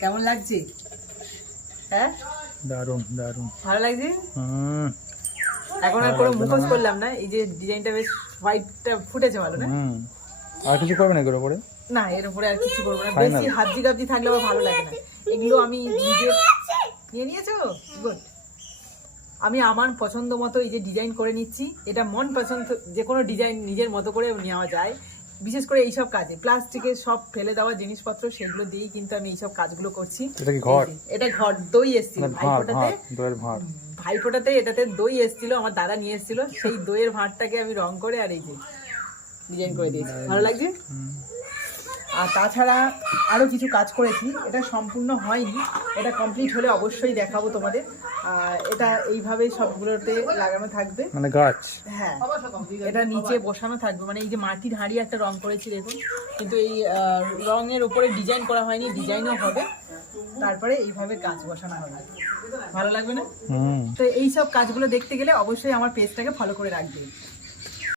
কেমন লাগছে? হ্যাঁ, দারুণ দারুণ ভালো লাগছে। এখন আর কোনো মুখোশ করলাম না, এই যে ডিজাইনটা বেশ হোয়াইটটা ফুটেছে ভালো না? আর কিছু করবে না এগুলোর উপরে? না, এর উপরে আর কিছু করবো না, বেশি হাবজি গাবজি থাকলে আবার ভালো লাগে না। এগুলো আমি নিজে নিয়ে নিয়েছো, গুড। আমি আমার পছন্দ মতো এই যে ডিজাইন করে নিচ্ছি, এটা মন পছন্দ যে কোনো ডিজাইন নিজের মতো করে নেওয়া যায়। বিশেষ করে এইসব কাজে প্লাস্টিকের সব ফেলে দেওয়া জিনিসপত্র সেগুলো দিয়েই কিন্তু আমি এইসব কাজগুলো করছি। এটা ঘর দই এসেছিল ভাইফোঁটাতে, এটাতে দই এসেছিল, আমার দাদা নিয়ে এসেছিল, সেই দইয়ের ভাঁড়টাকে আমি রং করে আর এই যে ডিজাইন করে দিয়েছি। ভালো লাগছে। আর তাছাড়া আরও কিছু কাজ করেছি, এটা সম্পূর্ণ হয়নি, এটা কমপ্লিট হলে অবশ্যই দেখাবো তোমাদের। এটা এইভাবে সবগুলোতে লাগানো থাকবে, মানে গাছ। হ্যাঁ, এটা নিচে বসানো থাকবে, মানে এই যে মাটির হাঁড়ি একটা রং করেছি দেখুন, কিন্তু এই রঙের উপরে ডিজাইন করা হয়নি, ডিজাইনও হবে, তারপরে এইভাবে গাছ বসানো হবে। ভালো লাগবে না? তো এইসব কাজগুলো দেখতে গেলে অবশ্যই আমার পেজটাকে ফলো করে রাখবে।